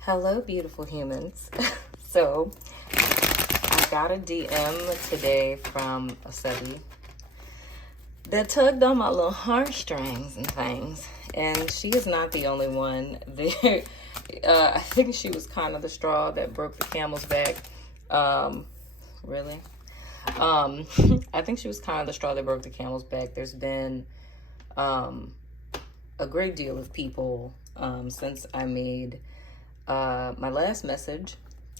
Hello, beautiful humans. So, I got a DM today from a subby that tugged on my little heartstrings and things. And she is not the only one. There, I think she was kind of the straw that broke the camel's back. Really? I think she was kind of the straw that broke the camel's back. There's been a great deal of people since I made my last message,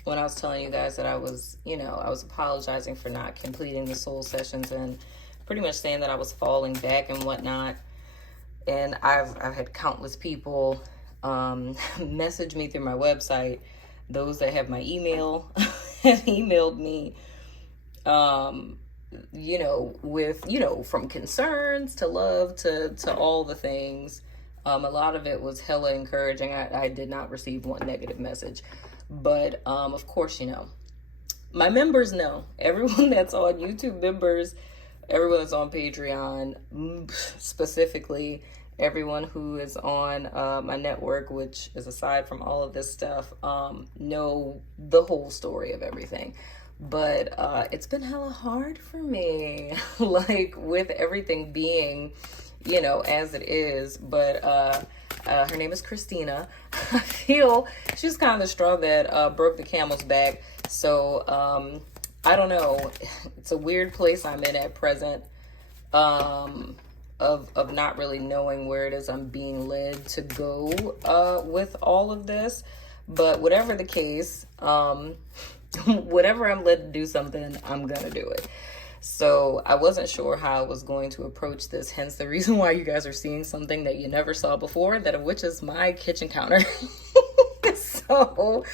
when I was telling you guys that I was apologizing for not completing the soul sessions and pretty much saying that I was falling back and whatnot. And I've had countless people message me through my website. Those that have my email have emailed me, with, from concerns to love to all the things. A lot of it was hella encouraging. I did not receive one negative message. But, of course, my members know. Everyone that's on YouTube, members, everyone that's on Patreon, specifically, everyone who is on my network, which is aside from all of this stuff, know the whole story of everything. But it's been hella hard for me, like with everything being, as it is. But her name is Christina. I feel she's kind of the straw that broke the camel's back. So I don't know. It's a weird place I'm in at present, of not really knowing where it is I'm being led to go with all of this. But whatever the case, whatever I'm led to do something, I'm gonna do it. So I wasn't sure how I was going to approach this, hence the reason why you guys are seeing something that you never saw before, that of which is my kitchen counter. So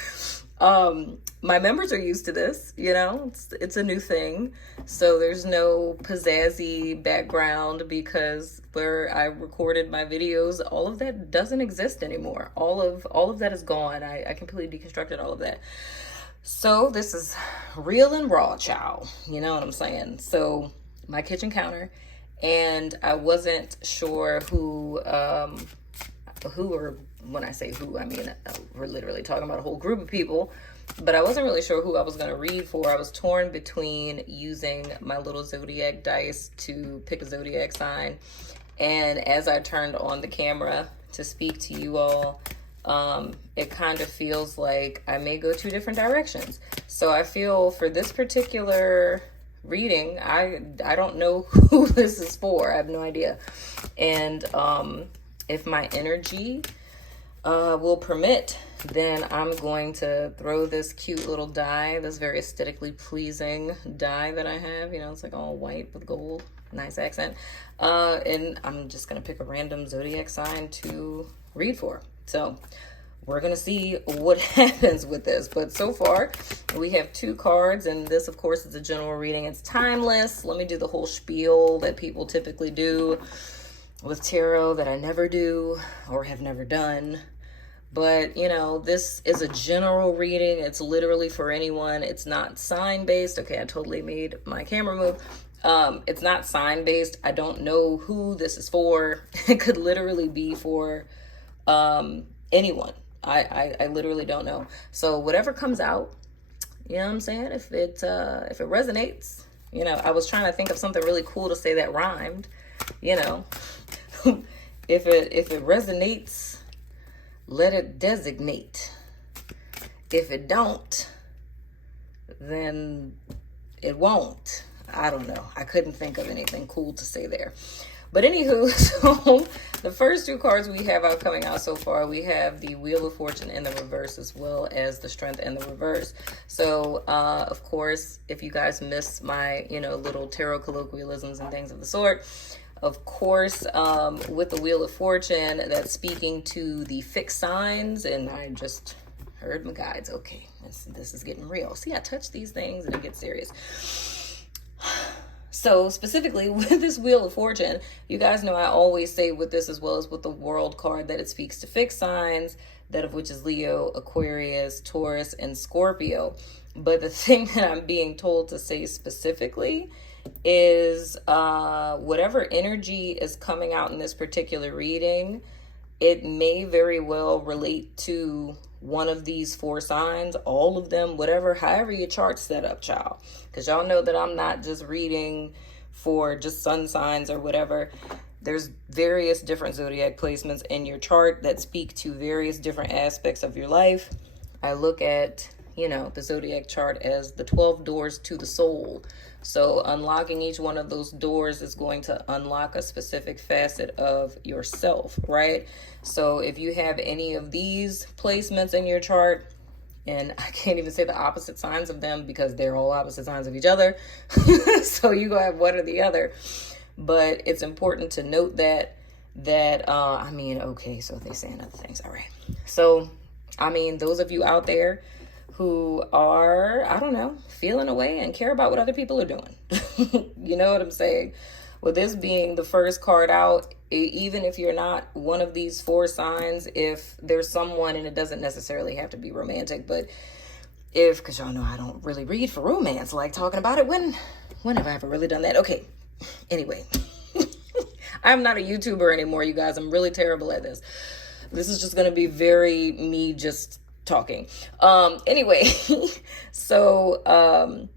my members are used to this, it's a new thing. So there's no pizzazzy background, because where I recorded my videos, all of that doesn't exist anymore. All of that is gone. I completely deconstructed all of that. So this is real and raw, child. You know what I'm saying? So my kitchen counter, and I wasn't sure who, or when I say who, I mean, we're literally talking about a whole group of people, but I wasn't really sure who I was going to read for. I was torn between using my little zodiac dice to pick a zodiac sign. And as I turned on the camera to speak to you all, it kind of feels like I may go two different directions. So I feel for this particular reading, I don't know who this is for. I have no idea. And if my energy will permit, then I'm going to throw this cute little die, this very aesthetically pleasing die that I have. It's like all white with gold, nice accent. And I'm just going to pick a random zodiac sign to read for. So we're going to see what happens with this. But so far, we have 2 cards, and this, of course, is a general reading. It's timeless. Let me do the whole spiel that people typically do with tarot that I never do or have never done. But, this is a general reading. It's literally for anyone. It's not sign-based. Okay, I totally made my camera move. It's not sign-based. I don't know who this is for. It could literally be for anyone. I literally don't know. So whatever comes out, you know what I'm saying? If it resonates, I was trying to think of something really cool to say that rhymed, if it resonates, let it designate. If it don't, then it won't. I don't know. I couldn't think of anything cool to say there. But anywho, so the first 2 cards we have coming out so far, we have the Wheel of Fortune in the reverse, as well as the Strength in the reverse. So, of course, if you guys miss my, little tarot colloquialisms and things of the sort, of course, with the Wheel of Fortune, that's speaking to the fixed signs, and I just heard my guides. Okay, this is getting real. See, I touch these things and it gets serious. So specifically with this Wheel of Fortune, you guys know I always say with this, as well as with the World card, that it speaks to fixed signs, that of which is Leo, Aquarius, Taurus, and Scorpio. But the thing that I'm being told to say specifically is whatever energy is coming out in this particular reading, it may very well relate to one of these 4 signs, all of them, whatever, however your chart's set up, child. Because y'all know that I'm not just reading for just sun signs or whatever. There's various different zodiac placements in your chart that speak to various different aspects of your life. I look at, the zodiac chart as the 12 doors to the soul. So unlocking each one of those doors is going to unlock a specific facet of yourself, right? So if you have any of these placements in your chart, and I can't even say the opposite signs of them because they're all opposite signs of each other. So you go have one or the other. But it's important to note that, okay, so they're saying other things. All right. So, those of you out there who are, feeling away and care about what other people are doing. You know what I'm saying? With this being the first card out, even if you're not one of these 4 signs, if there's someone, and it doesn't necessarily have to be romantic, but because y'all know I don't really read for romance, like talking about it, when have I ever really done that? Okay, anyway, I'm not a YouTuber anymore, you guys. I'm really terrible at this. This is just going to be very me just talking. Anyway, so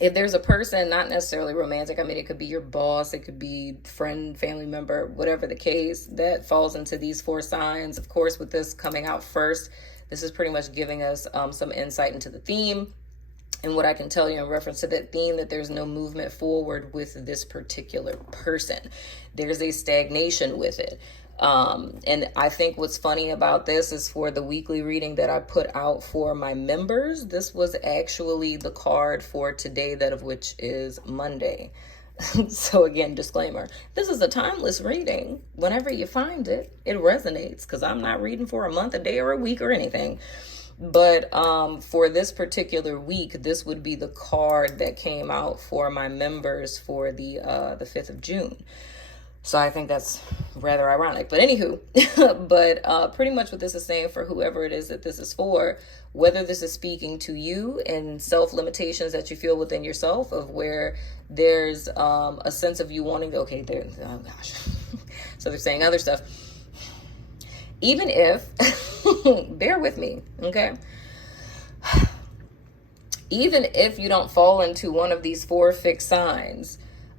if there's a person, not necessarily romantic, it could be your boss, it could be friend, family member, whatever the case, that falls into these 4 signs. Of course, with this coming out first, this is pretty much giving us some insight into the theme. And what I can tell you in reference to that theme, that there's no movement forward with this particular person. There's a stagnation with it. And I think what's funny about this is, for the weekly reading that I put out for my members, this was actually the card for today, that of which is Monday. So again, disclaimer, this is a timeless reading. Whenever you find it, it resonates, because I'm not reading for a month, a day, or a week or anything. But for this particular week, this would be the card that came out for my members for the 5th of June. So I think that's rather ironic. But anywho, but pretty much what this is saying for whoever it is that this is for, whether this is speaking to you and self-limitations that you feel within yourself, of where there's a sense of you wanting to, oh gosh. So they're saying other stuff. Even if, bear with me, okay? Even if you don't fall into one of these 4 fixed signs,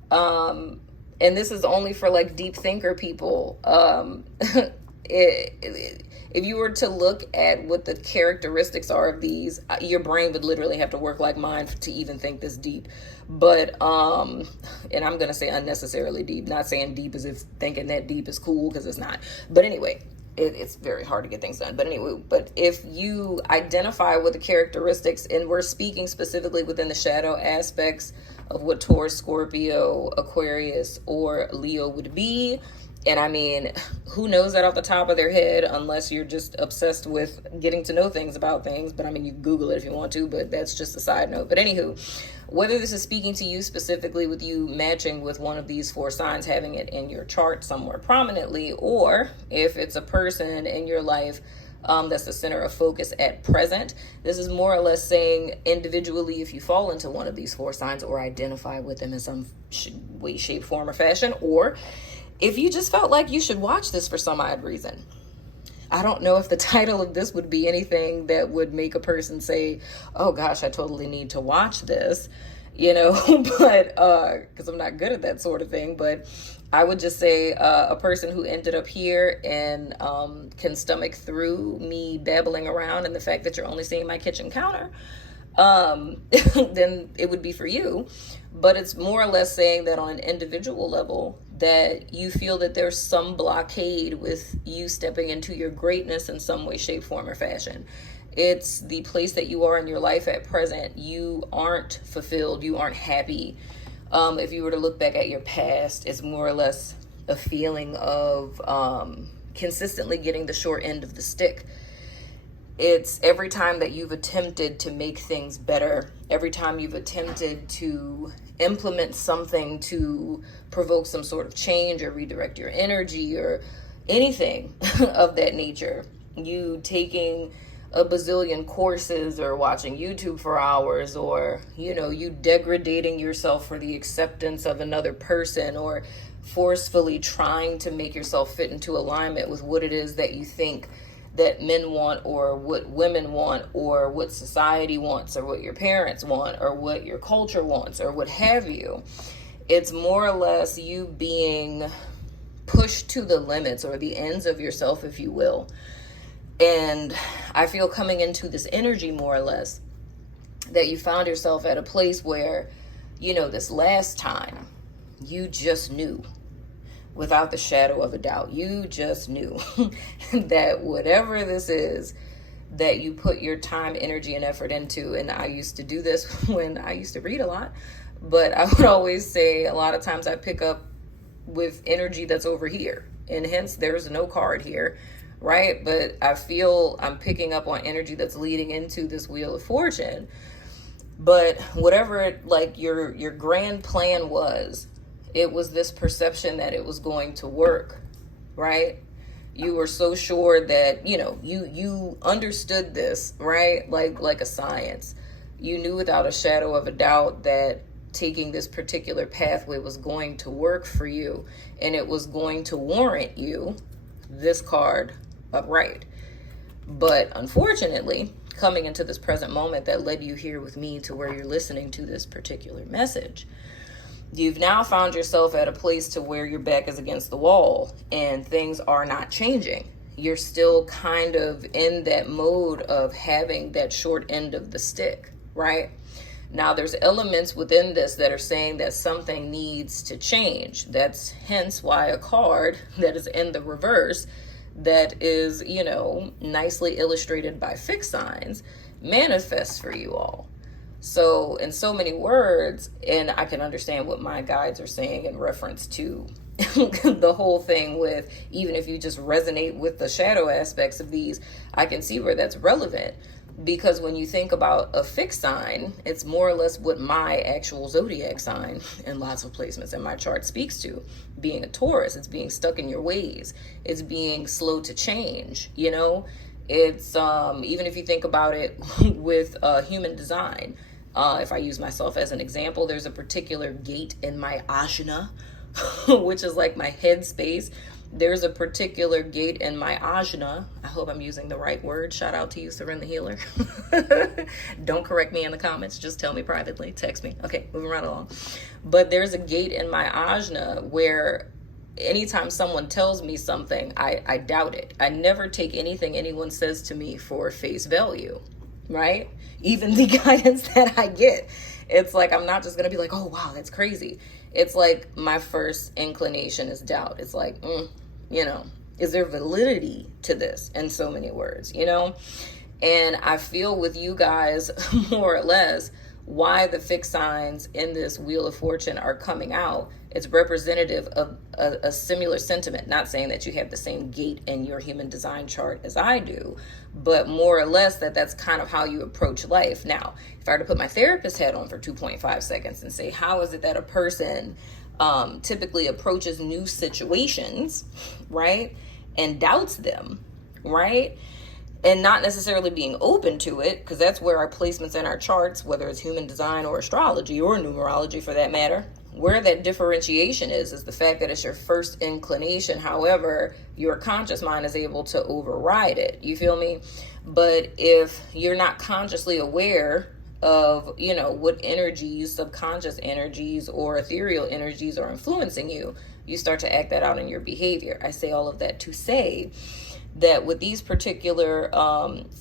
and this is only for like deep thinker people, if you were to look at what the characteristics are of these, your brain would literally have to work like mine to even think this deep. But and I'm gonna say unnecessarily deep, not saying deep as if thinking that deep is cool, because it's not. But anyway, it's very hard to get things done. But anyway, but if you identify with the characteristics, and we're speaking specifically within the shadow aspects of what Taurus, Scorpio, Aquarius, or Leo would be. And who knows that off the top of their head, unless you're just obsessed with getting to know things about things. But you can Google it if you want to, but that's just a side note. But anywho, whether this is speaking to you specifically, with you matching with one of these 4 signs, having it in your chart somewhere prominently, or if it's a person in your life that's the center of focus at present, this is more or less saying individually, if you fall into one of these 4 signs or identify with them in some way, shape, form, or fashion, or if you just felt like you should watch this for some odd reason. I don't know if the title of this would be anything that would make a person say, oh gosh, I totally need to watch this, but because I'm not good at that sort of thing. But I would just say a person who ended up here and can stomach through me babbling around and the fact that you're only seeing my kitchen counter, then it would be for you. But it's more or less saying that on an individual level, that you feel that there's some blockade with you stepping into your greatness in some way, shape, form, or fashion. It's the place that you are in your life at present. You aren't fulfilled. You aren't happy. If you were to look back at your past, it's more or less a feeling of consistently getting the short end of the stick. It's every time that you've attempted to make things better, every time you've attempted to implement something to provoke some sort of change or redirect your energy or anything of that nature, you taking a bazillion courses or watching YouTube for hours, or, you degrading yourself for the acceptance of another person, or forcefully trying to make yourself fit into alignment with what it is that you think that men want, or what women want, or what society wants, or what your parents want, or what your culture wants, or what have you. It's more or less you being pushed to the limits or the ends of yourself, if you will. And I feel coming into this energy, more or less, that you found yourself at a place where, this last time, you just knew, without the shadow of a doubt, you just knew that whatever this is that you put your time, energy, and effort into, and I used to do this when I used to read a lot, but I would always say a lot of times I pick up with energy that's over here, and hence there's no card here, right? But I feel I'm picking up on energy that's leading into this Wheel of Fortune. But whatever your grand plan was, it was this perception that it was going to work, right? You were so sure that, you understood this, right? Like a science. You knew without a shadow of a doubt that taking this particular pathway was going to work for you, and it was going to warrant you this card upright. But unfortunately, coming into this present moment that led you here with me to where you're listening to this particular message, you've now found yourself at a place to where your back is against the wall and things are not changing. You're still kind of in that mode of having that short end of the stick, right? Now, there's elements within this that are saying that something needs to change. That's hence why a card that is in the reverse, that is, nicely illustrated by fixed signs, manifests for you all. So in so many words, and I can understand what my guides are saying in reference to the whole thing with, even if you just resonate with the shadow aspects of these, I can see where that's relevant. Because when you think about a fixed sign, it's more or less what my actual zodiac sign in lots of placements in my chart speaks to. Being a Taurus, it's being stuck in your ways. It's being slow to change, It's, even if you think about it with human design, if I use myself as an example, there's a particular gate in my ajna, which is like my head space. There's a particular gate in my ajna. I hope I'm using the right word. Shout out to you, Seren the Healer. Don't correct me in the comments. Just tell me privately. Text me. Okay, moving right along. But there's a gate in my ajna where anytime someone tells me something, I doubt it. I never take anything anyone says to me for face value, right? Even the guidance that I get. It's like, I'm not just going to be like, oh, wow, that's crazy. It's like my first inclination is doubt. It's like, is there validity to this in so many words, And I feel with you guys, more or less, why the fixed signs in this Wheel of Fortune are coming out. It's representative of a similar sentiment. Not saying that you have the same gate in your human design chart as I do, but more or less that's kind of how you approach life. Now, if I were to put my therapist hat on for 2.5 seconds and say, how is it that a person typically approaches new situations, right, and doubts them, right? And not necessarily being open to it, because that's where our placements in our charts, whether it's human design or astrology or numerology for that matter, where that differentiation is the fact that it's your first inclination. However, your conscious mind is able to override it. You feel me? But if you're not consciously aware of, what energies, subconscious energies or ethereal energies are influencing you, you start to act that out in your behavior. I say all of that to say that what these particular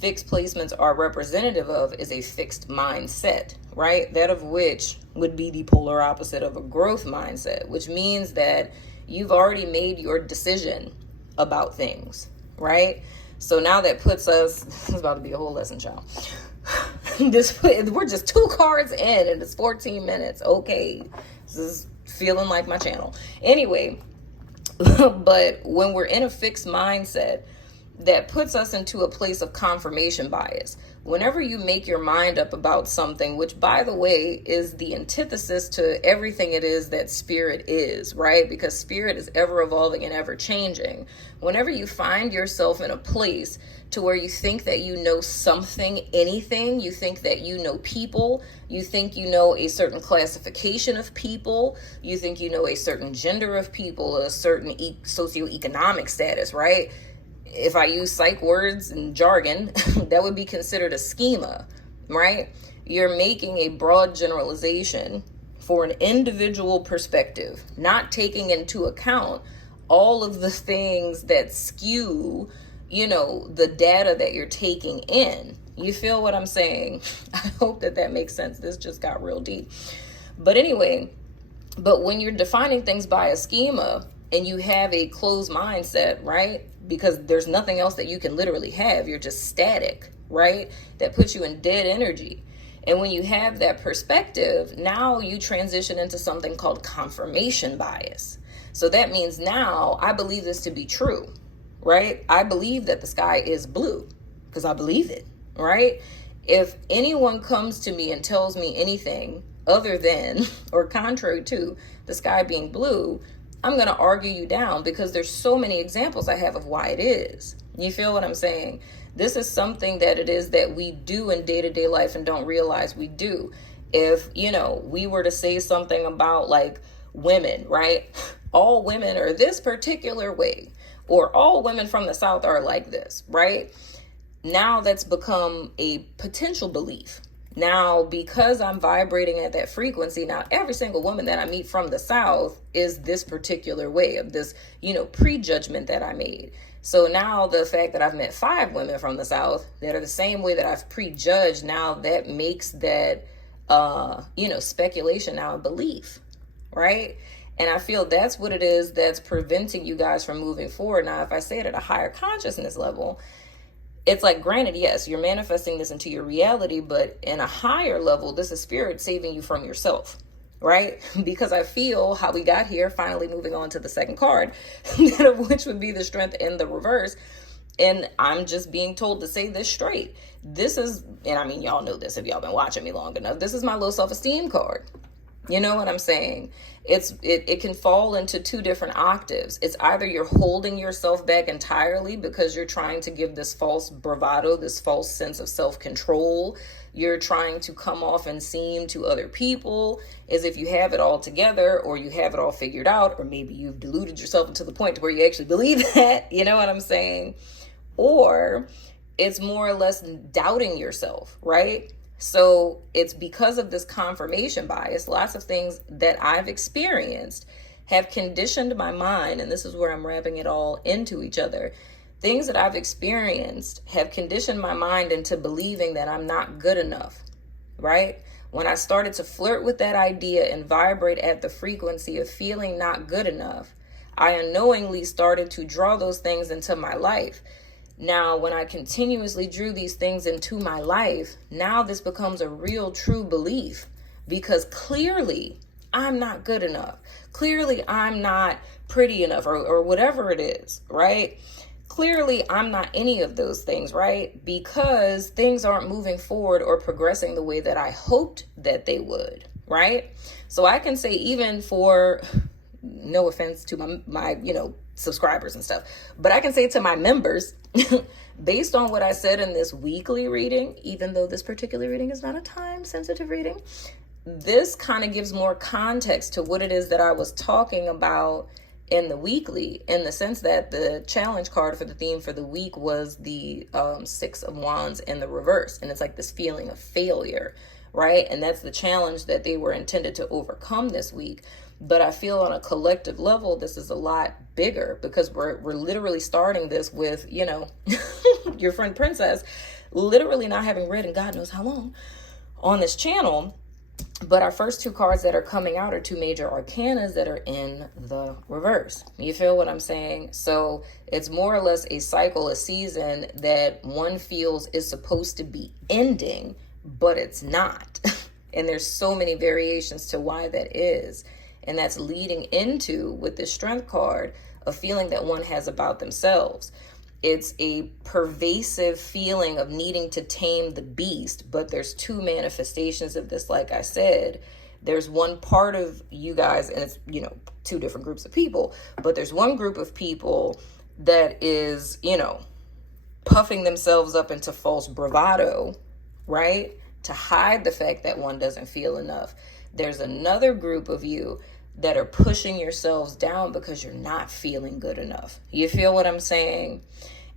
fixed placements are representative of is a fixed mindset, right? That of which would be the polar opposite of a growth mindset, which means that you've already made your decision about things, right? So now that puts us, this is about to be a whole lesson, child. We're just 2 cards in and it's 14 minutes. Okay, this is feeling like my channel. Anyway, but when we're in a fixed mindset, that puts us into a place of confirmation bias. Whenever you make your mind up about something, which by the way is the antithesis to everything it is that spirit is, right? Because spirit is ever evolving and ever changing. Whenever you find yourself in a place to where you think that you know something, anything, you think that you know people, you think you know a certain classification of people, you think you know a certain gender of people, a certain socioeconomic status, right? If I use psych words and jargon, that would be considered a schema, right? You're making a broad generalization for an individual perspective, not taking into account all of the things that skew, the data that you're taking in. You feel what I'm saying? I hope that makes sense. This just got real deep. But anyway, when you're defining things by a schema and you have a closed mindset, right? Because there's nothing else that you can literally have. You're just static, right? That puts you in dead energy. And when you have that perspective, now you transition into something called confirmation bias. So that means now I believe this to be true, right? I believe that the sky is blue because I believe it, right? If anyone comes to me and tells me anything other than or contrary to the sky being blue, I'm going to argue you down because there's so many examples I have of why it is. You feel what I'm saying? This is something that it is that we do in day-to-day life and don't realize we do. If, we were to say something about like women, right? All women are this particular way, or all women from the South are like this, right? Now that's become a potential belief. Now, because I'm vibrating at that frequency, now every single woman that I meet from the South is this particular way of this, prejudgment that I made. So now the fact that I've met 5 women from the South that are the same way that I've prejudged, now that makes that, speculation now a belief, right? And I feel that's what it is that's preventing you guys from moving forward. Now, if I say it at a higher consciousness level, it's like, granted, yes, you're manifesting this into your reality, but in a higher level, this is spirit saving you from yourself, right? Because I feel how we got here, finally moving on to the second card, which would be the strength in the reverse. And I'm just being told to say this straight. This is, and I mean, y'all know this if y'all been watching me long enough, this is my low self-esteem card. You know what I'm saying? It can fall into 2 different octaves. It's either you're holding yourself back entirely because you're trying to give this false bravado, this false sense of self-control. You're trying to come off and seem to other people as if you have it all together, or you have it all figured out, or maybe you've deluded yourself to the point where you actually believe that. You know what I'm saying? Or it's more or less doubting yourself, right? So it's because of this confirmation bias, lots of things that I've experienced have conditioned my mind, and this is where I'm wrapping it all into each other. Things that I've experienced have conditioned my mind into believing that I'm not good enough, right? When I started to flirt with that idea and vibrate at the frequency of feeling not good enough, I unknowingly started to draw those things into my life. Now, when I continuously drew these things into my life, now this becomes a real true belief, because clearly I'm not good enough. Clearly I'm not pretty enough, or whatever it is, right? Clearly I'm not any of those things, right? Because things aren't moving forward or progressing the way that I hoped that they would, right? So I can say, even for, no offense to my subscribers and stuff, but I can say to my members, based on what I said in this weekly reading, even though this particular reading is not a time sensitive reading, this kind of gives more context to what it is that I was talking about in the weekly, in the sense that the challenge card for the theme for the week was the 6 of Wands in the reverse. And it's like this feeling of failure, right? And that's the challenge that they were intended to overcome this week. But I feel on a collective level, this is a lot bigger, because we're literally starting this with, your friend Princess literally not having read in God knows how long on this channel. But our first 2 cards that are coming out are 2 major arcanas that are in the reverse. You feel what I'm saying? So it's more or less a cycle, a season that one feels is supposed to be ending, but it's not. And there's so many variations to why that is. And that's leading into, with this strength card, a feeling that one has about themselves. it's a pervasive feeling of needing to tame the beast. But there's two manifestations of this. Like I said, there's one part of you guys, and it's, you know, two different groups of people, but there's one group of people that is, you know, puffing themselves up into false bravado, right? To hide the fact that one doesn't feel enough. There's another group of you that are pushing yourselves down because you're not feeling good enough. You feel what I'm saying?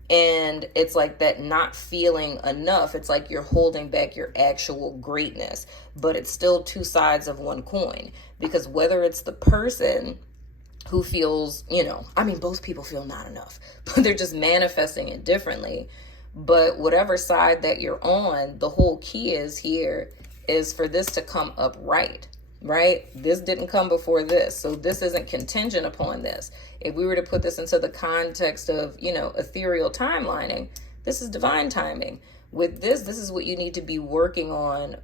And it's like that not feeling enough. It's like you're holding back your actual greatness, but it's still two sides of one coin. Because whether it's the person who feels, you know, I mean, both people feel not enough, but they're just manifesting it differently. But whatever side that you're on, the whole key is here is for this to come up right? This didn't come before this. So this isn't contingent upon this. If we were to put this into the context of, you know, ethereal timelining, this is divine timing. With this is what you need to be working on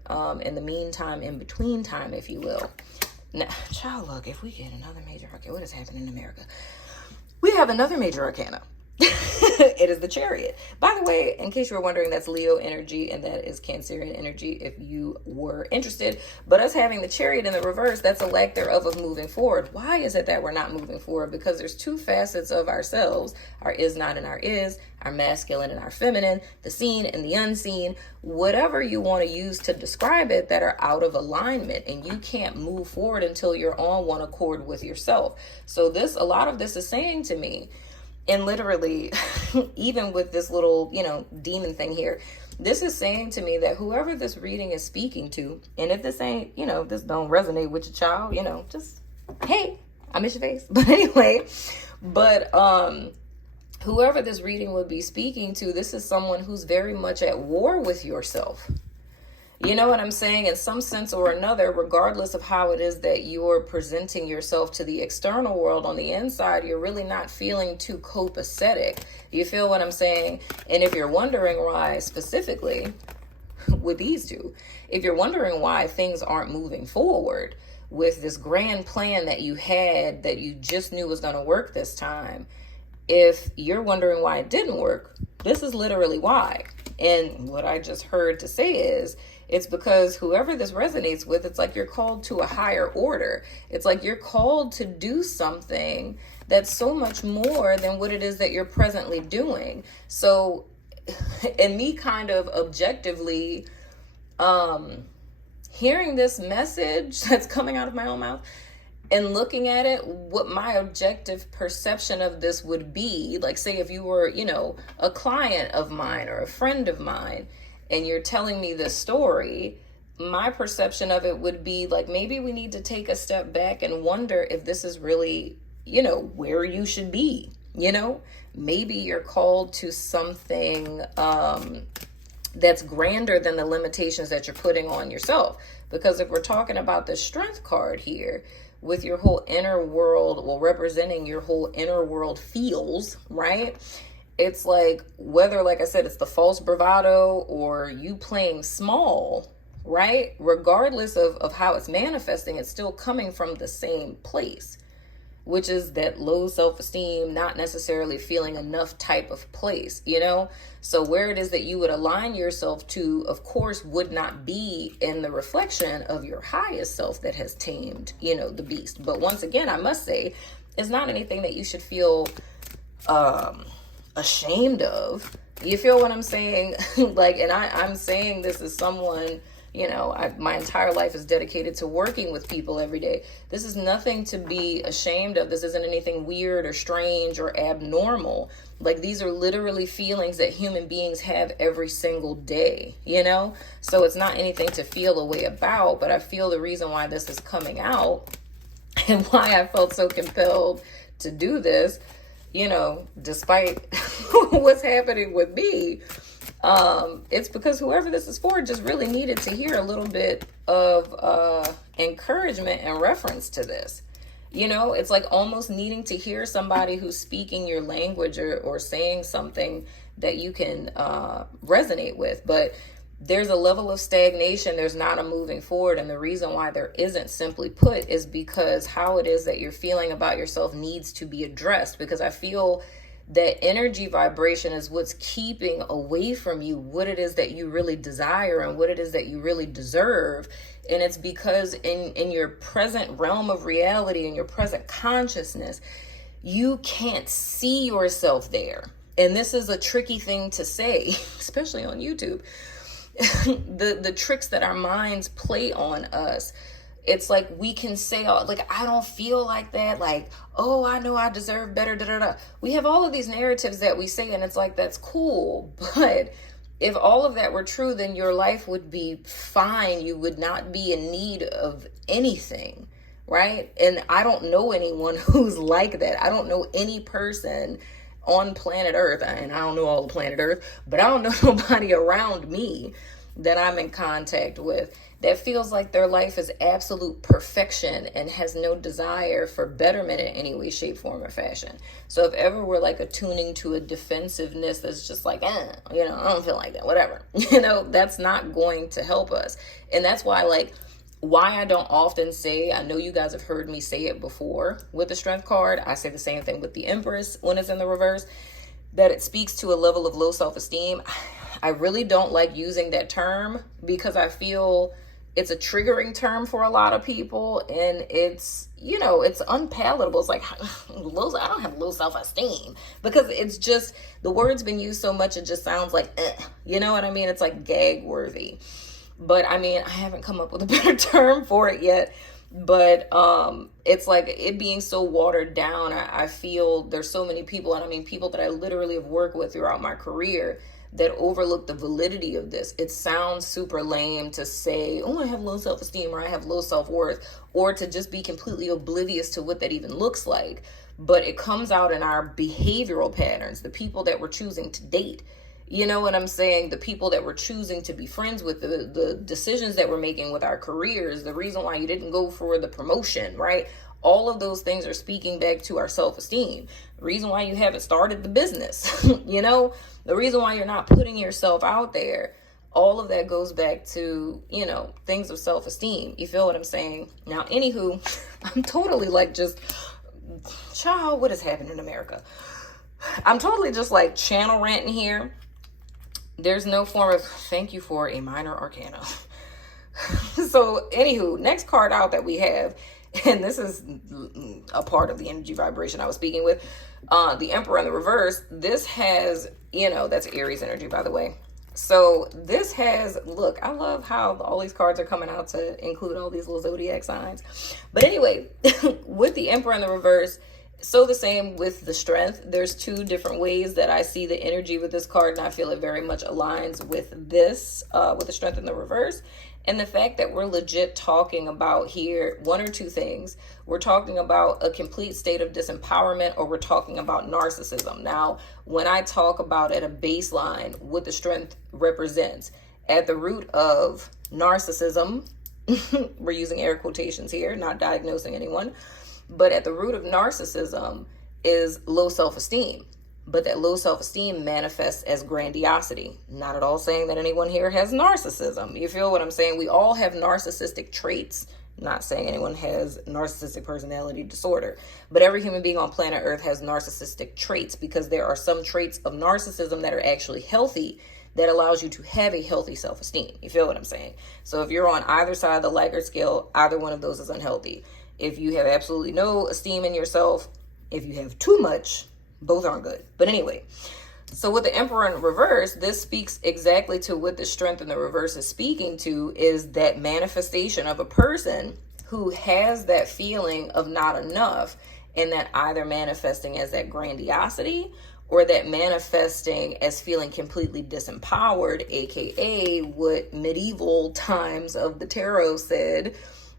in the meantime, in between time, if you will. Now, child, look, if we get another major arcana, what is happening in America? We have another major arcana. It is the Chariot. By the way, in case you were wondering, that's Leo energy and that is Cancerian energy if you were interested. But us having the Chariot in the reverse, that's a lack thereof of moving forward. Why is it that we're not moving forward? Because there's two facets of ourselves, our is not and our is, our masculine and our feminine, the seen and the unseen, whatever you want to use to describe it, that are out of alignment, and you can't move forward until you're on one accord with yourself. So a lot of this is saying to me, and literally, even with this little, you know, demon thing here, this is saying to me that whoever this reading is speaking to, and if this ain't, you know, this don't resonate with your child, you know, just, hey, I miss your face. But anyway, whoever this reading would be speaking to, this is someone who's very much at war with yourself. You know what I'm saying? In some sense or another, regardless of how it is that you're presenting yourself to the external world, on the inside, you're really not feeling too copacetic. You feel what I'm saying? And if you're wondering why specifically with these two, if you're wondering why things aren't moving forward with this grand plan that you had that you just knew was going to work this time, if you're wondering why it didn't work, this is literally why. And what I just heard to say is, it's because whoever this resonates with, it's like you're called to a higher order. It's like you're called to do something that's so much more than what it is that you're presently doing. So, and me kind of objectively hearing this message that's coming out of my own mouth and looking at it, what my objective perception of this would be, like, say if you were, you know, a client of mine or a friend of mine, and you're telling me this story, my perception of it would be like, maybe we need to take a step back and wonder if this is really, you know, where you should be. You know, maybe you're called to something that's grander than the limitations that you're putting on yourself. Because if we're talking about the Strength card here, with your whole inner world, well, representing your whole inner world feels, right? It's like, whether, like I said, it's the false bravado or you playing small, right? Regardless of how it's manifesting, it's still coming from the same place, which is that low self-esteem, not necessarily feeling enough type of place, you know? So where it is that you would align yourself to, of course, would not be in the reflection of your highest self that has tamed, you know, the beast. But once again, I must say, it's not anything that you should feel ashamed of. You feel what I'm saying? Like, and I'm saying this as someone, you know, my entire life is dedicated to working with people every day. This is nothing to be ashamed of. This isn't anything weird or strange or abnormal. Like, these are literally feelings that human beings have every single day, you know? So it's not anything to feel a way about, but I feel the reason why this is coming out and why I felt so compelled to do this, you know, despite what's happening with me, it's because whoever this is for just really needed to hear a little bit of encouragement in reference to this. You know, it's like almost needing to hear somebody who's speaking your language or saying something that you can resonate with. But there's a level of stagnation. There's not a moving forward. And the reason why there isn't, simply put, is because how it is that you're feeling about yourself needs to be addressed. Because I feel that energy vibration is what's keeping away from you what it is that you really desire and what it is that you really deserve. And it's because in your present realm of reality, in your present consciousness, you can't see yourself there. And this is a tricky thing to say, especially on YouTube. The tricks that our minds play on us. It's like we can say, oh, like, I don't feel like that. Like, oh, I know I deserve better. Da, da, da. We have all of these narratives that we say, and it's like, that's cool. But if all of that were true, then your life would be fine. You would not be in need of anything, right? And I don't know anyone who's like that. I don't know any person on planet Earth, and I don't know all of planet Earth, but I don't know nobody around me that I'm in contact with that feels like their life is absolute perfection and has no desire for betterment in any way, shape, form, or fashion. So if ever we're like attuning to a defensiveness that's just like, I don't feel like that, whatever, that's not going to help us. And that's why, like, why I don't often say, I know you guys have heard me say it before with the Strength card. I say the same thing with the Empress when it's in the reverse, that it speaks to a level of low self-esteem. I really don't like using that term because I feel it's a triggering term for a lot of people, and it's, it's unpalatable. It's like, I don't have low self-esteem, because it's just, the word's been used so much, it just sounds like, you know what I mean? It's like gag worthy. But I mean, I haven't come up with a better term for it yet. But it's like it being so watered down. I feel there's so many people, and I mean people that I literally have worked with throughout my career, that overlook the validity of this. It sounds super lame to say, oh, I have low self-esteem, or I have low self-worth, or to just be completely oblivious to what that even looks like. But it comes out in our behavioral patterns, the people that we're choosing to date. You know what I'm saying? The people that we're choosing to be friends with, the decisions that we're making with our careers, the reason why you didn't go for the promotion, right? All of those things are speaking back to our self-esteem. The reason why you haven't started the business, the reason why you're not putting yourself out there, all of that goes back to, things of self-esteem. You feel what I'm saying? Now, anywho, I'm totally like just, child, what is happening in America? I'm totally just like channel ranting here. There's no form of thank you for a minor arcana. So, anywho, next card out that we have, and this is a part of the energy vibration I was speaking with, the Emperor in the reverse. This has, that's Aries energy, by the way. So this has, look, I love how all these cards are coming out to include all these little zodiac signs. But anyway, with the Emperor in the reverse, so the same with the Strength. There's two different ways that I see the energy with this card, and I feel it very much aligns with this, with the Strength in the reverse. And the fact that we're legit talking about here one or two things. We're talking about a complete state of disempowerment, or we're talking about narcissism. Now, when I talk about at a baseline what the Strength represents, at the root of narcissism, we're using air quotations here, not diagnosing anyone, but at the root of narcissism is low self-esteem. But that low self-esteem manifests as grandiosity. Not at all saying that anyone here has narcissism. You feel what I'm saying? We all have narcissistic traits. Not saying anyone has narcissistic personality disorder. But every human being on planet Earth has narcissistic traits, because there are some traits of narcissism that are actually healthy, that allows you to have a healthy self-esteem. You feel what I'm saying? So if you're on either side of the Likert scale, either one of those is unhealthy. If you have absolutely no esteem in yourself, if you have too much, both aren't good. But anyway, so with the Emperor in reverse, this speaks exactly to what the Strength in the reverse is speaking to, is that manifestation of a person who has that feeling of not enough, and that either manifesting as that grandiosity, or that manifesting as feeling completely disempowered, aka what medieval times of the tarot said.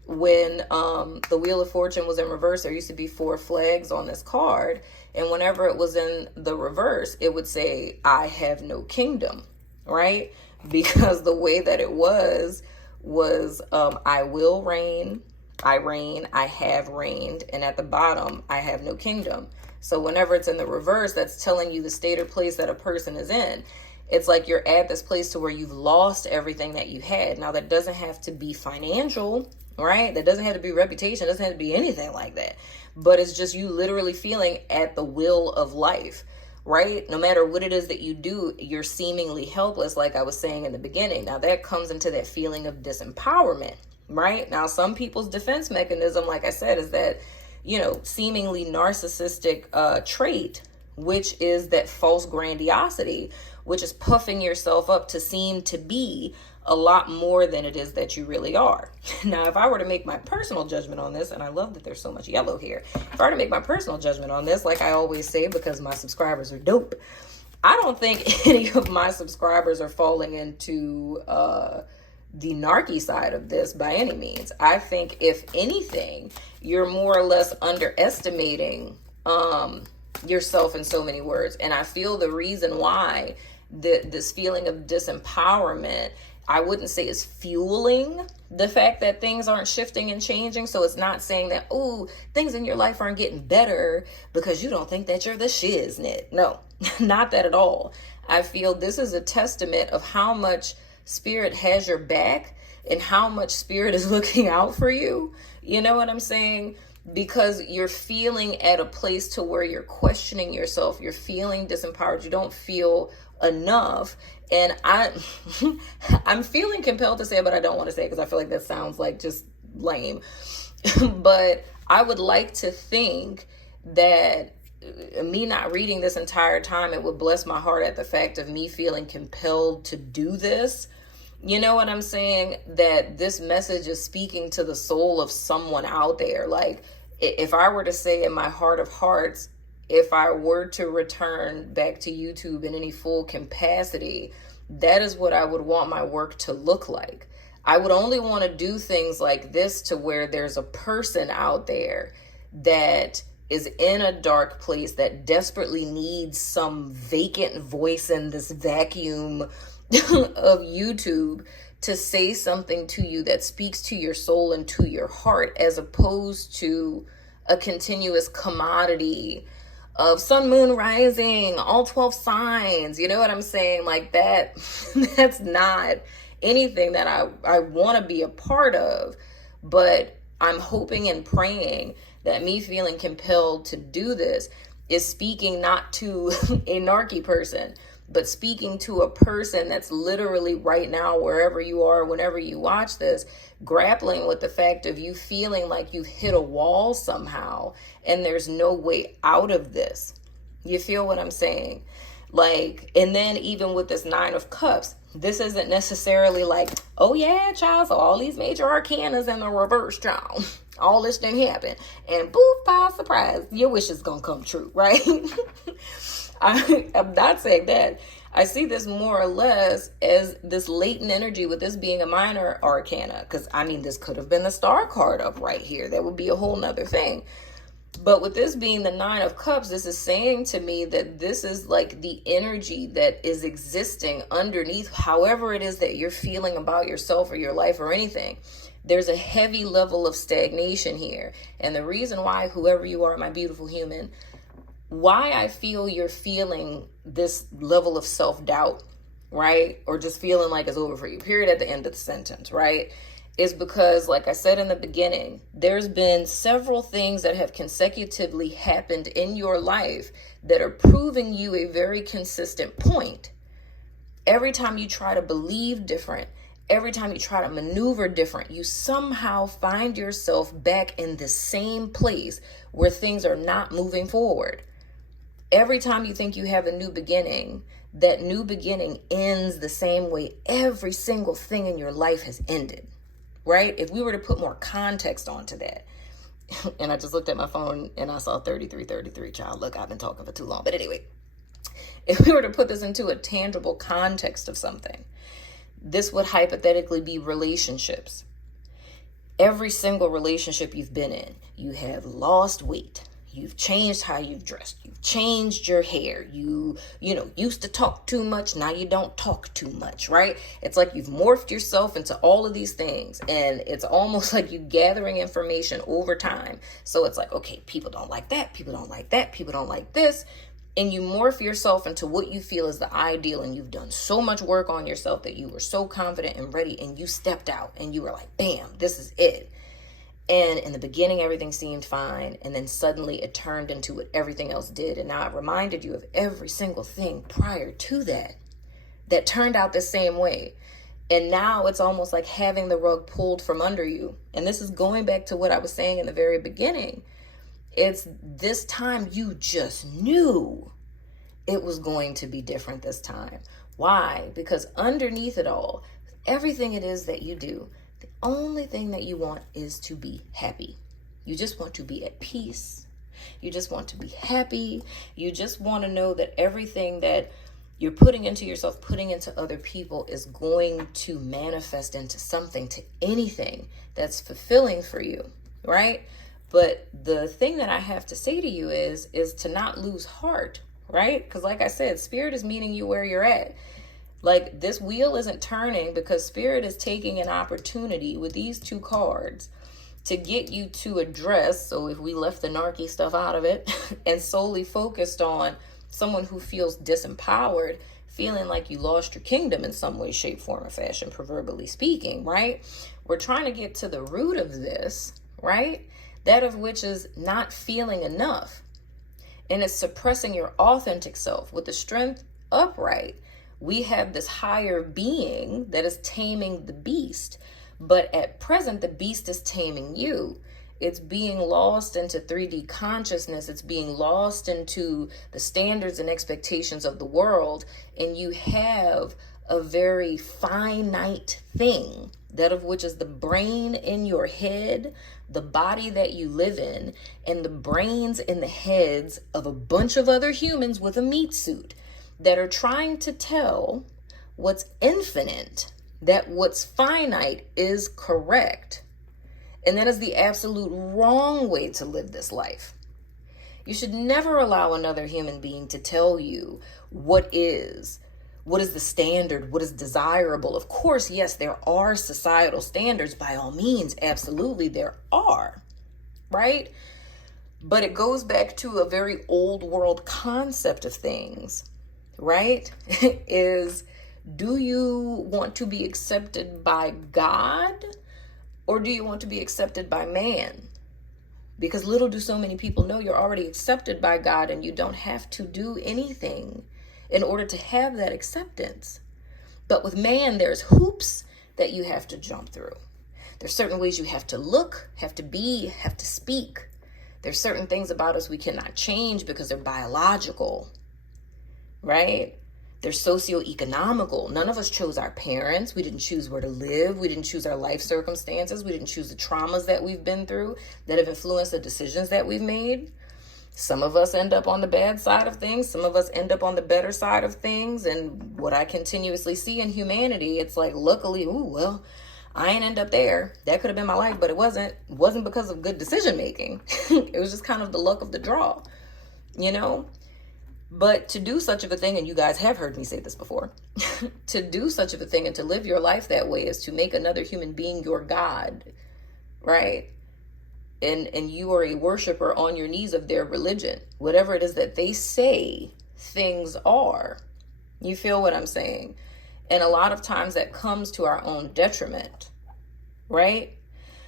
When the Wheel of Fortune was in reverse, there used to be 4 flags on this card. And whenever it was in the reverse, it would say, I have no kingdom, right? Because the way that it was I will reign, I reign, I have reigned. And at the bottom, I have no kingdom. So whenever it's in the reverse, that's telling you the state or place that a person is in. It's like you're at this place to where you've lost everything that you had. Now, that doesn't have to be financial, right? That doesn't have to be reputation. It doesn't have to be anything like that. But it's just you literally feeling at the will of life. right? No matter what it is that you do, you're seemingly helpless, like I was saying in the beginning. Now that comes into that feeling of disempowerment, right? Now, some people's defense mechanism, like I said, is that, you know, seemingly narcissistic trait, which is that false grandiosity, which is puffing yourself up to seem to be a lot more than it is that you really are. Now, if I were to make my personal judgment on this, and I love that there's so much yellow here, if I were to make my personal judgment on this, like I always say, because my subscribers are dope, I don't think any of my subscribers are falling into the narky side of this by any means. I think, if anything, you're more or less underestimating yourself in so many words. And I feel the reason why this feeling of disempowerment, I wouldn't say is fueling the fact that things aren't shifting and changing. So it's not saying that, oh, things in your life aren't getting better because you don't think that you're the shiznit. No, not that at all. I feel this is a testament of how much Spirit has your back and how much Spirit is looking out for you. You know what I'm saying? Because you're feeling at a place to where you're questioning yourself. You're feeling disempowered. You don't feel enough. And I'm feeling compelled to say it, but I don't want to say it because I feel like that sounds like just lame. But I would like to think that me not reading this entire time, it would bless my heart at the fact of me feeling compelled to do this. You know what I'm saying? That this message is speaking to the soul of someone out there. Like, if I were to say in my heart of hearts, if I were to return back to YouTube in any full capacity, that is what I would want my work to look like. I would only want to do things like this to where there's a person out there that is in a dark place that desperately needs some vacant voice in this vacuum of YouTube to say something to you that speaks to your soul and to your heart, as opposed to a continuous commodity of sun, moon, rising, all 12 signs. You know what I'm saying? Like that, that's not anything that I want to be a part of. But I'm hoping and praying that me feeling compelled to do this is speaking not to a narky person, but speaking to a person that's literally right now, wherever you are, whenever you watch this, grappling with the fact of you feeling like you've hit a wall somehow and there's no way out of this. You feel what I'm saying? Like, and then even with this 9 of Cups, this isn't necessarily like, oh yeah, child, so all these major arcanas in the reverse, child. All this thing happened. And boof, by surprise, your wish is going to come true, right? I'm not saying that. I see this more or less as this latent energy, with this being a minor arcana. Because, I mean, this could have been the star card up right here. That would be a whole nother thing. But with this being the 9 of Cups, this is saying to me that this is like the energy that is existing underneath however it is that you're feeling about yourself or your life or anything. There's a heavy level of stagnation here. And the reason why, whoever you are, my beautiful human, why I feel you're feeling this level of self-doubt, right? Or just feeling like it's over for you, period, at the end of the sentence, right? Is because, like I said in the beginning, there's been several things that have consecutively happened in your life that are proving you a very consistent point. Every time you try to believe different, every time you try to maneuver different, you somehow find yourself back in the same place where things are not moving forward. Every time you think you have a new beginning, that new beginning ends the same way every single thing in your life has ended, right? If we were to put more context onto that, and I just looked at my phone and I saw 3333, child. Look, I've been talking for too long. But anyway, if we were to put this into a tangible context of something, this would hypothetically be relationships. Every single relationship you've been in, you have lost weight. You've changed how you've dressed. You've changed your hair. You used to talk too much. Now you don't talk too much, right? It's like you've morphed yourself into all of these things. And it's almost like you gathering information over time. So it's like, okay, people don't like that. People don't like that. People don't like this. And you morph yourself into what you feel is the ideal. And you've done so much work on yourself that you were so confident and ready. And you stepped out and you were like, bam, this is it. And in the beginning, everything seemed fine. And then suddenly it turned into what everything else did. And now it reminded you of every single thing prior to that turned out the same way. And now it's almost like having the rug pulled from under you. And this is going back to what I was saying in the very beginning. It's this time you just knew it was going to be different this time. Why? Because underneath it all, everything it is that you do, the only thing that you want is to be happy. You just want to be at peace. You just want to be happy. You just want to know that everything that you're putting into yourself, putting into other people is going to manifest into something, to anything that's fulfilling for you, right? But the thing that I have to say to you is to not lose heart, right? Because like I said, spirit is meeting you where you're at. Like, this wheel isn't turning because spirit is taking an opportunity with these two cards to get you to address. So if we left the narky stuff out of it and solely focused on someone who feels disempowered, feeling like you lost your kingdom in some way, shape, form, or fashion, proverbially speaking, right? We're trying to get to the root of this, right? That of which is not feeling enough. And it's suppressing your authentic self. With the strength upright, we have this higher being that is taming the beast. But at present, the beast is taming you. It's being lost into 3D consciousness. It's being lost into the standards and expectations of the world. And you have a very finite thing, that of which is the brain in your head, the body that you live in, and the brains in the heads of a bunch of other humans with a meat suit that are trying to tell what's infinite that what's finite is correct. And that is the absolute wrong way to live this life. You should never allow another human being to tell you what is the standard, what is desirable. Of course, yes, there are societal standards. By all means, absolutely, there are, right? But it goes back to a very old world concept of things, right? Do you want to be accepted by God? Or do you want to be accepted by man? Because little do so many people know you're already accepted by God and you don't have to do anything in order to have that acceptance. But with man, there's hoops that you have to jump through. There's certain ways you have to look, have to be, have to speak. There's certain things about us we cannot change because they're biological, right? They're socioeconomical. None of us chose our parents. We didn't choose where to live. We didn't choose our life circumstances. We didn't choose the traumas that we've been through that have influenced the decisions that we've made. Some of us end up on the bad side of things. Some of us end up on the better side of things. And what I continuously see in humanity, it's like, luckily, I ain't end up there. That could have been my life, but it wasn't. It wasn't because of good decision making. It was just kind of the luck of the draw, you know? But to do such of a thing, and you guys have heard me say this before, to do such of a thing and to live your life that way is to make another human being your God, right? And you are a worshiper on your knees of their religion. Whatever it is that they say things are. You feel what I'm saying? And a lot of times that comes to our own detriment, right?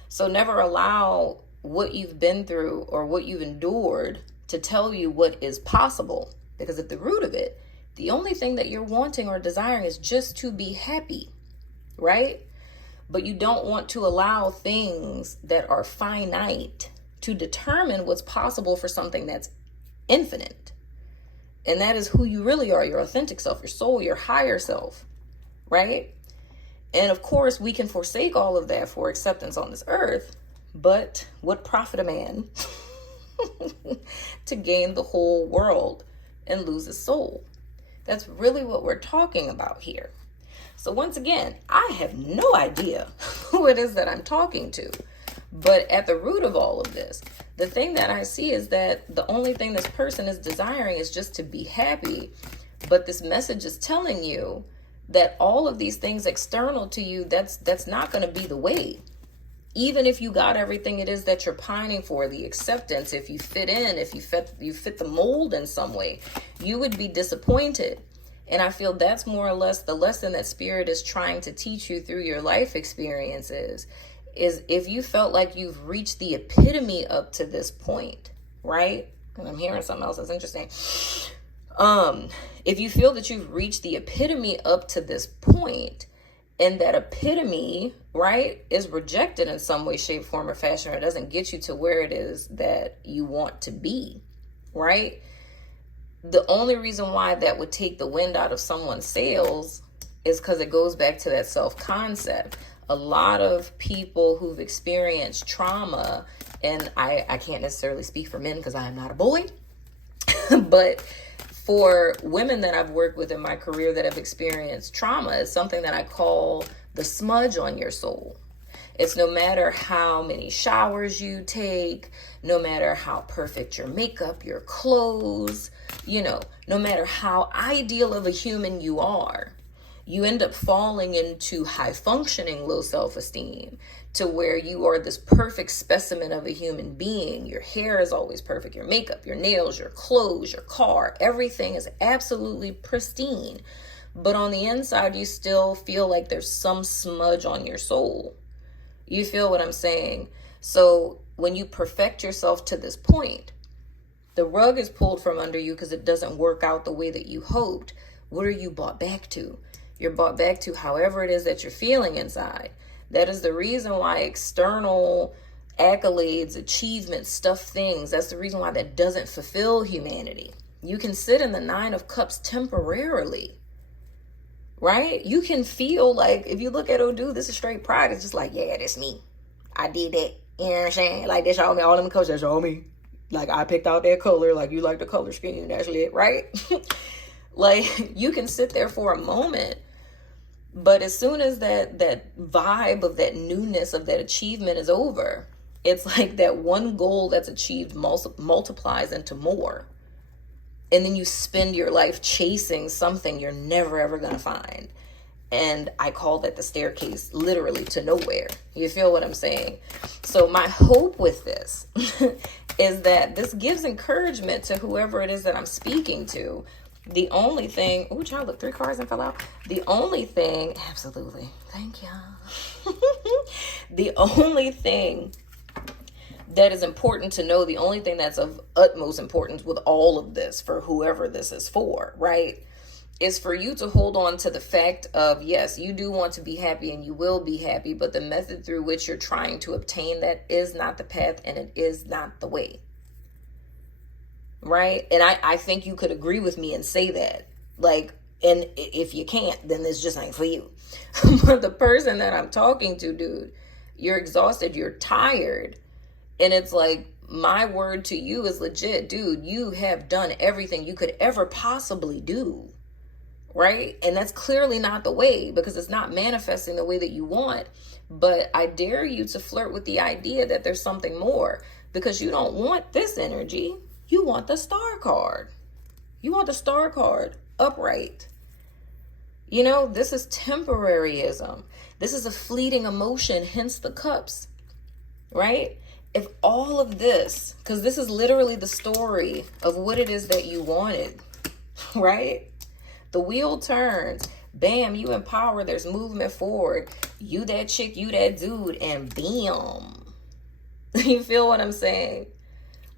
So never allow what you've been through or what you've endured to tell you what is possible. Because at the root of it, the only thing that you're wanting or desiring is just to be happy, right? But you don't want to allow things that are finite to determine what's possible for something that's infinite. And that is who you really are, your authentic self, your soul, your higher self, right? And of course, we can forsake all of that for acceptance on this earth. But what profit a man to gain the whole world and lose his soul? That's really what we're talking about here. So once again, I have no idea who it is that I'm talking to. But at the root of all of this, the thing that I see is that the only thing this person is desiring is just to be happy. But this message is telling you that all of these things external to you, that's not going to be the way. Even if you got everything it is that you're pining for, the acceptance, if you fit in, if you fit the mold in some way, you would be disappointed. And I feel that's more or less the lesson that Spirit is trying to teach you through your life experiences, is if you felt like you've reached the epitome up to this point, right? And I'm hearing something else that's interesting. If you feel that you've reached the epitome up to this point, and that epitome, right, is rejected in some way, shape, form, or fashion, or it doesn't get you to where it is that you want to be, right? The only reason why that would take the wind out of someone's sails is because it goes back to that self-concept. A lot of people who've experienced trauma, and I can't necessarily speak for men because I am not a boy, but for women that I've worked with in my career that have experienced trauma, it's something that I call the smudge on your soul. It's no matter how many showers you take, no matter how perfect your makeup, your clothes, no matter how ideal of a human you are, you end up falling into high functioning low self-esteem, to where you are this perfect specimen of a human being. Your hair is always perfect, your makeup, your nails, your clothes, your car, everything is absolutely pristine. But on the inside, you still feel like there's some smudge on your soul. You feel what I'm saying? So when you perfect yourself to this point, the rug is pulled from under you because it doesn't work out the way that you hoped. What are you brought back to? You're brought back to however it is that you're feeling inside. That is the reason why external accolades, achievements, stuff, things, that's the reason why that doesn't fulfill humanity. You can sit in the Nine of Cups temporarily, right? You can feel like, if you look at Odu, this is straight pride. It's just like, yeah, that's me. I did that. You know what I'm saying? Like, that's all me. All them colors, that's all me. Like, I picked out that color. Like, you like the color scheme. That's it, right? Like, you can sit there for a moment. But as soon as that vibe of that newness, of that achievement is over, it's like that one goal that's achieved multiplies into more. And then you spend your life chasing something you're never, ever going to find. And I call that the staircase, literally to nowhere. You feel what I'm saying? So my hope with this is that this gives encouragement to whoever it is that I'm speaking to. The only thing, oh, child, look, 3 cards and fell out. The only thing, absolutely, thank you. The only thing that is important to know, the only thing that's of utmost importance with all of this, for whoever this is for, right, is for you to hold on to the fact of, yes, you do want to be happy and you will be happy, but the method through which you're trying to obtain that is not the path and it is not the way. Right? And I think you could agree with me and say that. Like, and if you can't, then this just ain't for you. But the person that I'm talking to, dude, you're exhausted, you're tired. And it's like, my word to you is legit, dude, you have done everything you could ever possibly do. Right? And that's clearly not the way, because it's not manifesting the way that you want. But I dare you to flirt with the idea that there's something more, because you don't want this energy. You want the star card. You want the star card upright. This is temporaryism. This is a fleeting emotion, hence the cups, right? If all of this, because this is literally the story of what it is that you wanted, right? The wheel turns, bam, you empower, there's movement forward. You that chick, you that dude, and bam. You feel what I'm saying?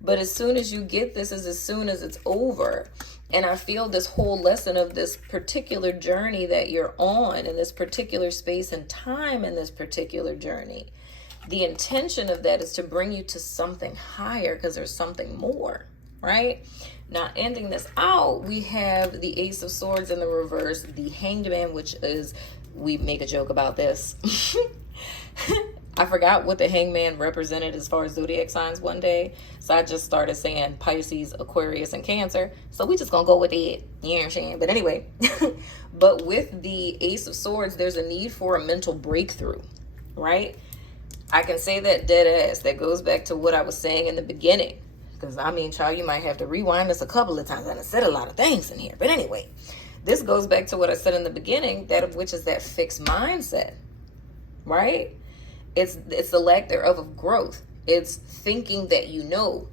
But as soon as you get this is as soon as it's over. And I feel this whole lesson of this particular journey that you're on, in this particular space and time, in this particular journey, the intention of that is to bring you to something higher, because there's something more, right? Now, ending this out, we have the Ace of Swords in the reverse, the Hanged Man, which is, we make a joke about this. I forgot what the hangman represented as far as zodiac signs one day. So I just started saying Pisces, Aquarius, and Cancer. So we just gonna go with it. You know what I'm saying? But anyway, but with the Ace of Swords, there's a need for a mental breakthrough, right? I can say that dead ass. That goes back to what I was saying in the beginning. Because I mean, child, you might have to rewind this a couple of times. I said a lot of things in here. But anyway, this goes back to what I said in the beginning, that of which is that fixed mindset, right? It's the lack thereof of growth. It's thinking that you know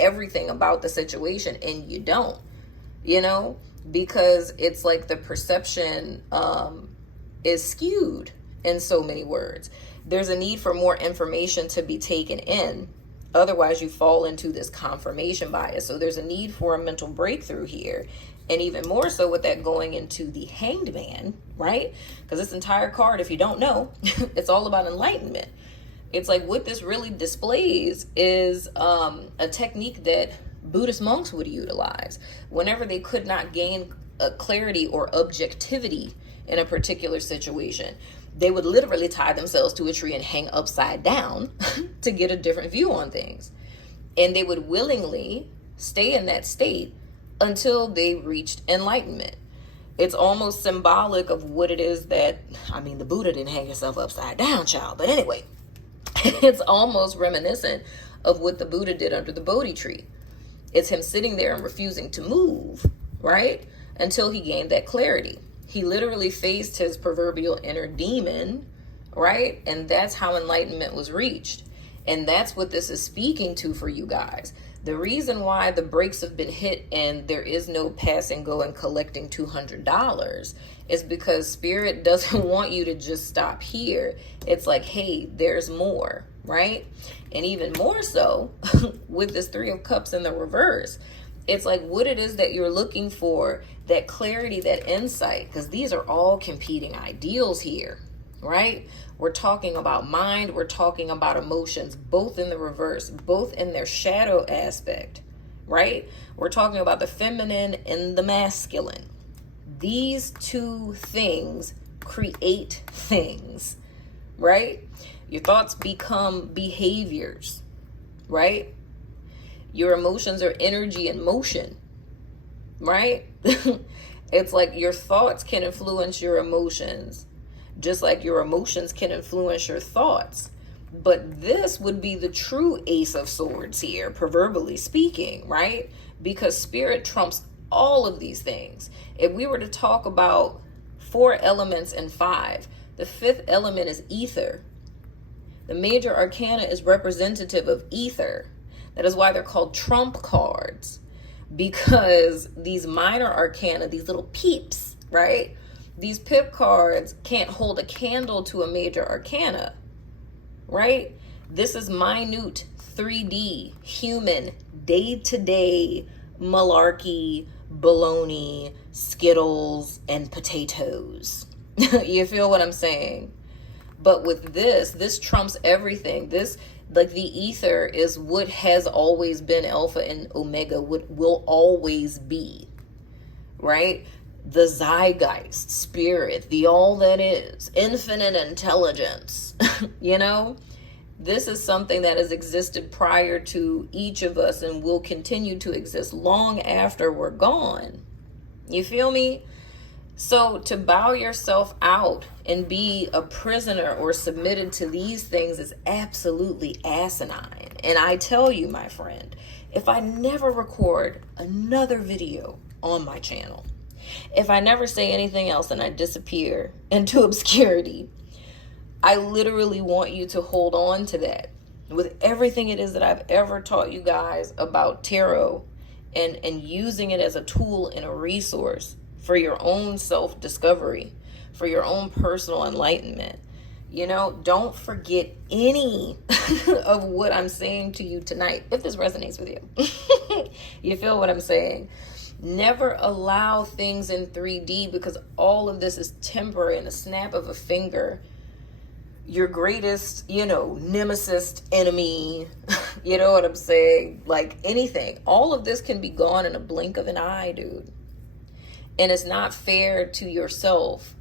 everything about the situation, and you don't, because it's like the perception is skewed. in so many words. There's a need for more information to be taken in. Otherwise, you fall into this confirmation bias. So there's a need for a mental breakthrough here. And even more so with that going into the Hanged Man, right? Because this entire card, if you don't know, it's all about enlightenment. It's like what this really displays is a technique that Buddhist monks would utilize whenever they could not gain clarity or objectivity in a particular situation. They would literally tie themselves to a tree and hang upside down to get a different view on things. And they would willingly stay in that state until they reached enlightenment. It's almost symbolic of what it is that, I mean, the Buddha didn't hang himself upside down, child. But anyway, it's almost reminiscent of what the Buddha did under the Bodhi tree. It's him sitting there and refusing to move, right? Until he gained that clarity. He literally faced his proverbial inner demon, right? And that's how enlightenment was reached. And that's what this is speaking to for you guys. The reason why the brakes have been hit and there is no pass and go and collecting $200 is because Spirit doesn't want you to just stop here. It's like, hey, there's more, right? And even more so with this Three of Cups in the reverse. It's like what it is that you're looking for, that clarity, that insight, because these are all competing ideals here, right? We're talking about mind, we're talking about emotions, both in the reverse, both in their shadow aspect, right? We're talking about the feminine and the masculine. These two things create things, right? Your thoughts become behaviors, right? Your emotions are energy in motion, right? It's like your thoughts can influence your emotions, just like your emotions can influence your thoughts. But this would be the true Ace of Swords here, proverbially speaking, right? Because Spirit trumps all of these things. If we were to talk about 4 elements and 5, the 5th element is ether. The major arcana is representative of ether. That is why they're called trump cards, because these minor arcana, these little peeps, right? These pip cards can't hold a candle to a major arcana, right? This is minute 3D, human, day-to-day malarkey, bologna, Skittles, and potatoes. You feel what I'm saying? But with this trumps everything. This, like the ether, is what has always been alpha and omega, what will always be, right? The zeitgeist, spirit, the all that is, infinite intelligence, you know? This is something that has existed prior to each of us and will continue to exist long after we're gone. You feel me? So to bow yourself out and be a prisoner or submitted to these things is absolutely asinine. And I tell you, my friend, if I never record another video on my channel, if I never say anything else and I disappear into obscurity, I literally want you to hold on to that with everything it is that I've ever taught you guys about tarot and using it as a tool and a resource for your own self-discovery, for your own personal enlightenment. You know, don't forget any of what I'm saying to you tonight, if this resonates with you. You feel what I'm saying? Never allow things in 3D, because all of this is temporary. In a snap of a finger, your greatest, nemesis, enemy, you know what I'm saying? Like anything, all of this can be gone in a blink of an eye, dude. And it's not fair to yourself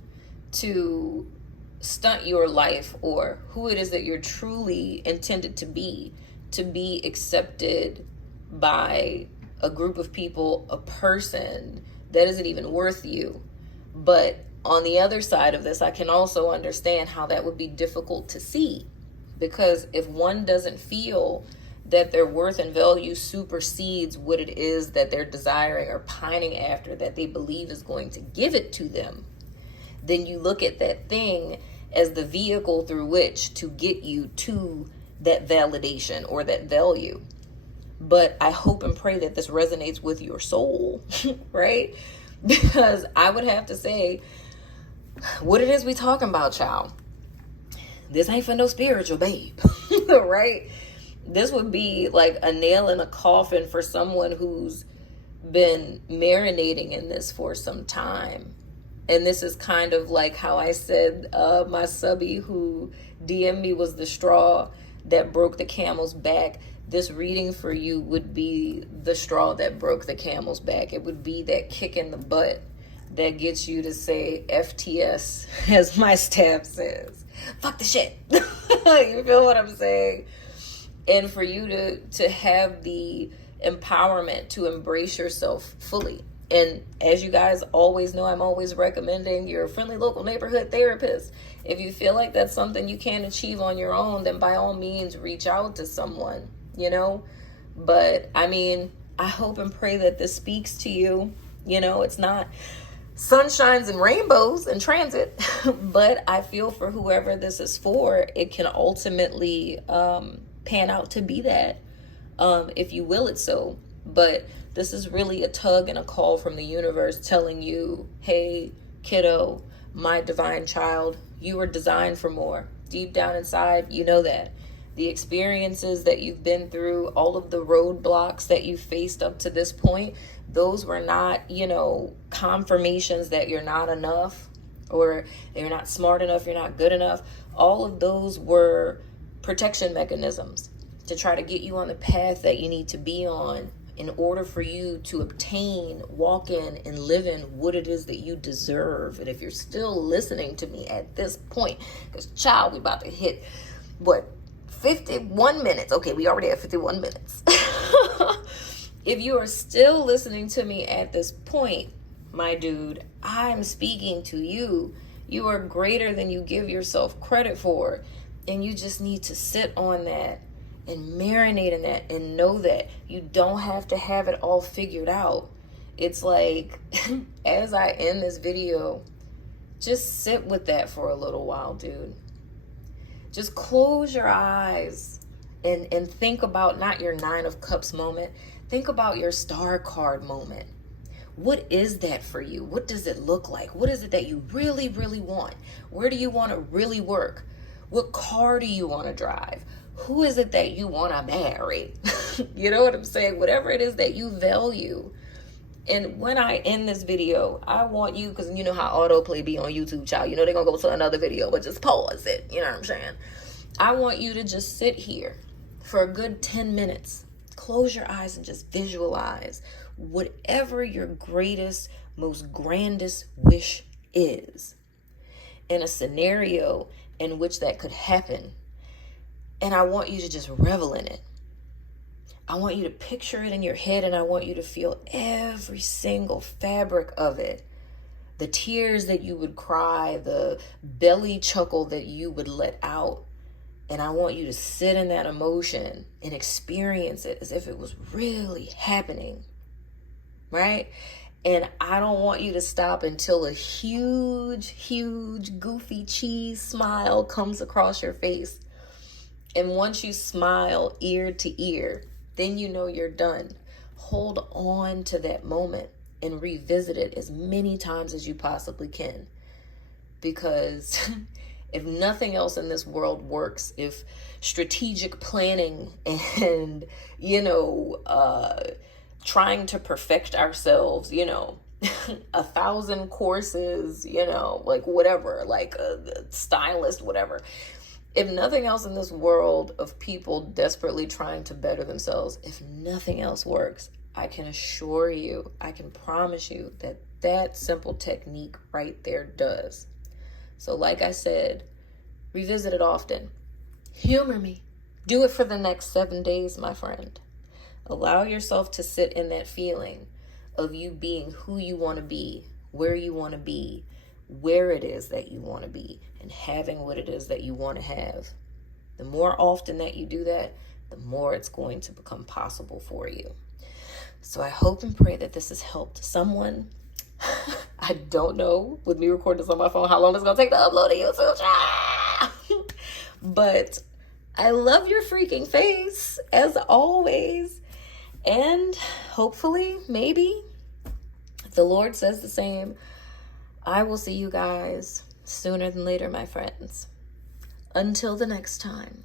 to stunt your life or who it is that you're truly intended to be accepted by a group of people, a person that isn't even worth you. But on the other side of this, I can also understand how that would be difficult to see, because if one doesn't feel that their worth and value supersedes what it is that they're desiring or pining after, that they believe is going to give it to them, then you look at that thing as the vehicle through which to get you to that validation or that value. But I hope and pray that this resonates with your soul, right? Because I would have to say, what it is we talking about, child? This ain't for no spiritual, babe. Right? This would be like a nail in a coffin for someone who's been marinating in this for some time. And this is kind of like how I said my subby who DM'd me was the straw that broke the camel's back. This reading for you would be the straw that broke the camel's back. It would be that kick in the butt that gets you to say FTS, as my staff says. Fuck the shit. You feel what I'm saying? And for you to have the empowerment to embrace yourself fully. And as you guys always know, I'm always recommending your friendly local neighborhood therapist. If you feel like that's something you can't achieve on your own, then by all means reach out to someone, you know. But I mean, I hope and pray that this speaks to you. You know, it's not sunshines and rainbows in transit, but I feel for whoever this is for, it can ultimately pan out to be that, if you will it so. But this is really a tug and a call from the universe telling you, hey, kiddo, my divine child, you were designed for more. Deep down inside, you know that. The experiences that you've been through, all of the roadblocks that you faced up to this point, those were not, you know, confirmations that you're not enough or you're not smart enough, you're not good enough. All of those were protection mechanisms to try to get you on the path that you need to be on in order for you to obtain, walk in, and live in what it is that you deserve. And if you're still listening to me at this point, because child, we about to hit, 51 minutes. Okay, we already have 51 minutes. If you are still listening to me at this point, my dude, I'm speaking to you. You are greater than you give yourself credit for. And you just need to sit on that and marinate in that and know that you don't have to have it all figured out. It's like, as I end this video, just sit with that for a little while, dude. Just close your eyes and think about not your 9 of Cups moment. Think about your Star card moment. What is that for you? What does it look like? What is it that you really, really want? Where do you want to really work? What car do you want to drive? Who is it that you want to marry? You know what I'm saying? Whatever it is that you value. And when I end this video, I want you, because you know how autoplay be on YouTube, child. You know they're going to go to another video, but just pause it. You know what I'm saying? I want you to just sit here for a good 10 minutes. Close your eyes and just visualize whatever your greatest, most grandest wish is in a scenario in which that could happen. And I want you to just revel in it. I want you to picture it in your head, and I want you to feel every single fabric of it. The tears that you would cry, the belly chuckle that you would let out. And I want you to sit in that emotion and experience it as if it was really happening, right? And I don't want you to stop until a huge, huge, goofy cheese smile comes across your face. And once you smile ear to ear, then you know you're done. Hold on to that moment and revisit it as many times as you possibly can. Because if nothing else in this world works, if strategic planning and, trying to perfect ourselves, 1,000 courses, like whatever, like a stylist, whatever. If nothing else in this world of people desperately trying to better themselves, if nothing else works, I can assure you, I can promise you that that simple technique right there does. So like I said, revisit it often. Humor me. Do it for the next 7 days, my friend. Allow yourself to sit in that feeling of you being who you want to be, where you want to be, where it is that you want to be, and having what it is that you want to have. The more often that you do that, the more it's going to become possible for you. So I hope and pray that this has helped someone. I don't know, with me recording this on my phone, how long it's going to take to upload to YouTube. But I love your freaking face, as always. And hopefully, maybe, if the Lord says the same, I will see you guys sooner than later, my friends. Until the next time.